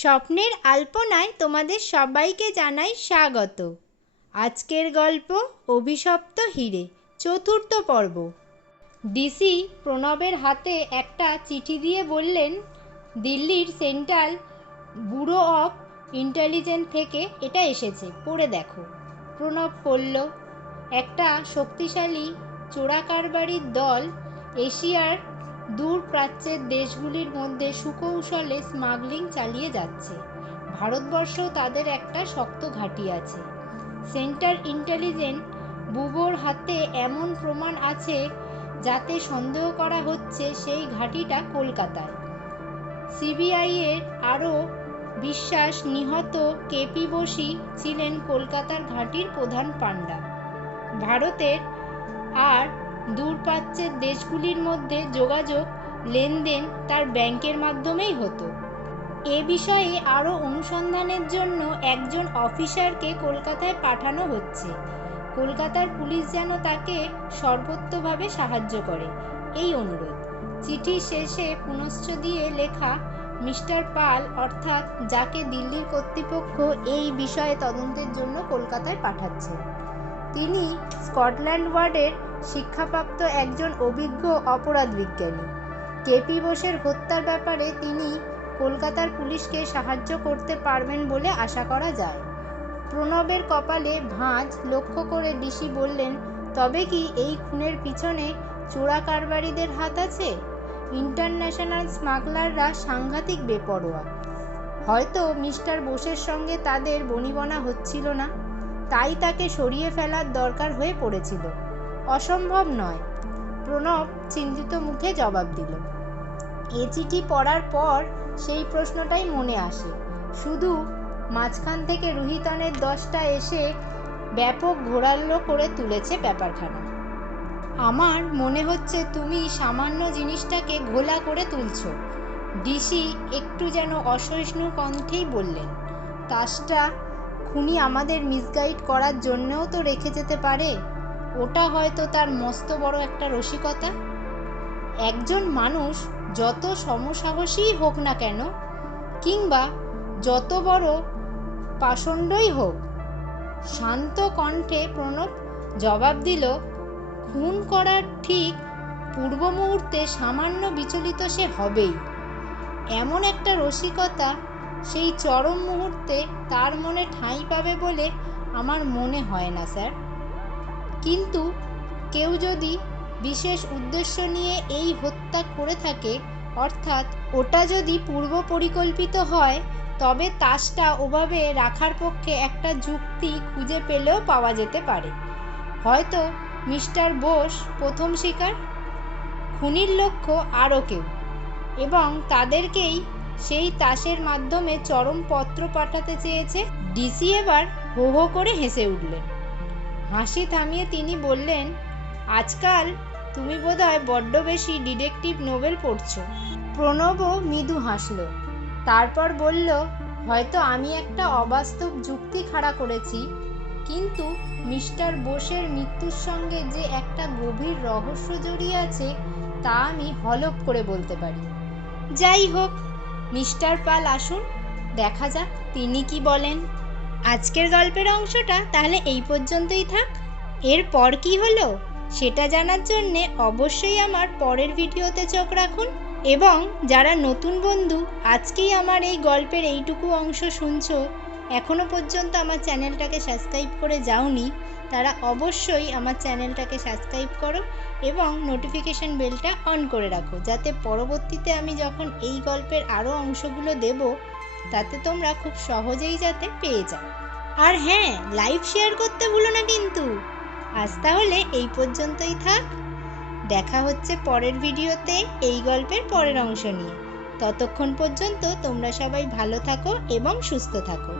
স্বপ্নের আলপনায় তোমাদের সবাইকে জানাই স্বাগত। আজকের গল্প অভিশপ্ত হিরে, চতুর্থ পর্ব। ডিসি প্রণবের হাতে একটা চিঠি দিয়ে বললেন, দিল্লির সেন্ট্রাল ব্যুরো অফ ইন্টেলিজেন্স থেকে এটা এসেছে, পড়ে দেখো। প্রণব পড়ল। একটা শক্তিশালী চোরাকারবারির দল এশিয়ার দূর প্রাচ্যের দেশগুলির মধ্যে সুকৌশলে স্মাগলিং চালিয়ে যাচ্ছে। ভারতবর্ষেও তাদের একটা শক্ত ঘাঁটি আছে। সেন্ট্রাল ইন্টেলিজেন্স ব্যুরোর হাতে এমন প্রমাণ আছে যাতে সন্দেহ করা হচ্ছে সেই ঘাঁটিটা কলকাতায়। সিবিআই এর আরও বিশ্বাস, নিহত কেপি বসি ছিলেন কলকাতার ঘাঁটির প্রধান পাণ্ডা। ভারতের আর দূরপ্রাচ্যের দেশগুলির মধ্যে যোগাযোগ লেনদেন তার ব্যাংকের মাধ্যমেই হতো। এ বিষয়ে আরও অনুসন্ধানের জন্য একজন অফিসারকে কলকাতায় পাঠানো হচ্ছে। কলকাতার পুলিশ যেন তাকে সর্বোত্তভাবে সাহায্য করে, এই অনুরোধ। চিঠি শেষে পুনশ্চ দিয়ে লেখা, মিস্টার পাল, অর্থাৎ যাকে দিল্লির কর্তৃপক্ষ এই বিষয়ে তদন্তের জন্য কলকাতায় পাঠাচ্ছে। তিনি স্কটল্যান্ড ইয়ার্ডের শিক্ষাপ্রাপ্ত একজন অভিজ্ঞ অপরাধ বিজ্ঞানী। কেপি বোসের হত্যার ব্যাপারে তিনি কলকাতার পুলিশকে সাহায্য করতে পারবেন বলে আশা করা যায়। প্রণবের কপালে ভাঁজ লক্ষ্য করে ডিসি বললেন, তবে কি এই খুনের পিছনে চোরাকারবারিদের হাত আছে? ইন্টারন্যাশনাল স্মাগলাররা সাংঘাতিক বেপরোয়া। হয়তো মিস্টার বোসের সঙ্গে তাদের বনিবনা হচ্ছিল না, তাই তাকে সরিয়ে ফেলার দরকার হয়ে পড়েছিল। অসম্ভব নয়, প্রণব চিন্তিত মুখে জবাব দিল। এ চিঠি পড়ার পর সেই প্রশ্নটাই মনে আসে। শুধু মাঝখান থেকে রুহিতনের দশটা এসে ব্যাপক ঘোরালো করে তুলেছে ব্যাপারখানা। আমার মনে হচ্ছে তুমি সামান্য জিনিসটাকে ঘোলা করে তুলছ, ডিসি একটু যেন অসহিষ্ণু কণ্ঠেই বললেন। তাসটা খুনি আমাদের মিসগাইড করার জন্যও তো রেখে যেতে পারে। ওটা হয়তো তার মস্ত বড় একটা রসিকতা। একজন মানুষ যত সমসাহসীই হোক না কেন, কিংবা যত বড় পাষণ্ডই হোক, শান্ত কণ্ঠে প্রণব জবাব দিল, খুন করার ঠিক পূর্ব মুহূর্তে সামান্য বিচলিত সে হবেই। এমন একটা রসিকতা সেই চরম মুহূর্তে তার মনে ঠাঁই পাবে বলে আমার মনে হয় না, স্যার। কিন্তু কেউ যদি বিশেষ উদ্দেশ্য নিয়ে এই হত্যা করে থাকে, অর্থাৎ ওটা যদি পূর্ব পরিকল্পিত হয়, তবে তাসটা ওভাবে রাখার পক্ষে একটা যুক্তি খুঁজে পেলেও পাওয়া যেতে পারে। হয়তো মিস্টার বোস প্রথম শিকার, খুনির লক্ষ্য আরও কেউ, এবং তাদেরকেই সেই তাসের মাধ্যমে চরম পত্র পাঠাতে চেয়েছে। ডিসি এবার হো হো করে হেসে উঠলেন। হাসি থামিয়ে তিনি বললেন, আজকাল তুমি বোধহয় বড্ড বেশি ডিটেকটিভ নোভেল পড়ছো। প্রণবও মৃদু হাসল। তারপর বলল, হয়তো আমি একটা অবাস্তব যুক্তি খাড়া করেছি, কিন্তু মিস্টার বোসের মৃত্যুর সঙ্গে যে একটা গভীর রহস্য জড়িয়ে আছে তা আমি হলফ করে বলতে পারি। যাই হোক, মিস্টার পাল আসুন, দেখা যাক তিনি কি বলেন। আজকের গল্পের অংশটা তাহলে এই পর্যন্তই থাক। এরপর কি হলো সেটা জানার জন্যে অবশ্যই আমার পরের ভিডিওতে চোখ রাখুন। এবং যারা নতুন বন্ধু আজকেই আমার এই গল্পের এইটুকু অংশ শুনছো, এখনও পর্যন্ত আমার চ্যানেলটাকে সাবস্ক্রাইব করে যাওনি, তারা অবশ্যই আমার চ্যানেলটাকে সাবস্ক্রাইব করো এবং নোটিফিকেশন বেলটা অন করে রাখো, যাতে পরবর্তীতে আমি যখন এই গল্পের আরও অংশগুলো দেব তাতে তোমরা খুব সহজেই যাতে পেয়ে যাও। আর হ্যাঁ, লাইক শেয়ার করতে ভুলো না কিন্তু। আজ তাহলে এই পর্যন্তই থাক। দেখা হচ্ছে পরের ভিডিওতে এই গল্পের পরের অংশ নিয়ে। ততক্ষণ পর্যন্ত তোমরা সবাই ভালো থাকো এবং সুস্থ থাকো।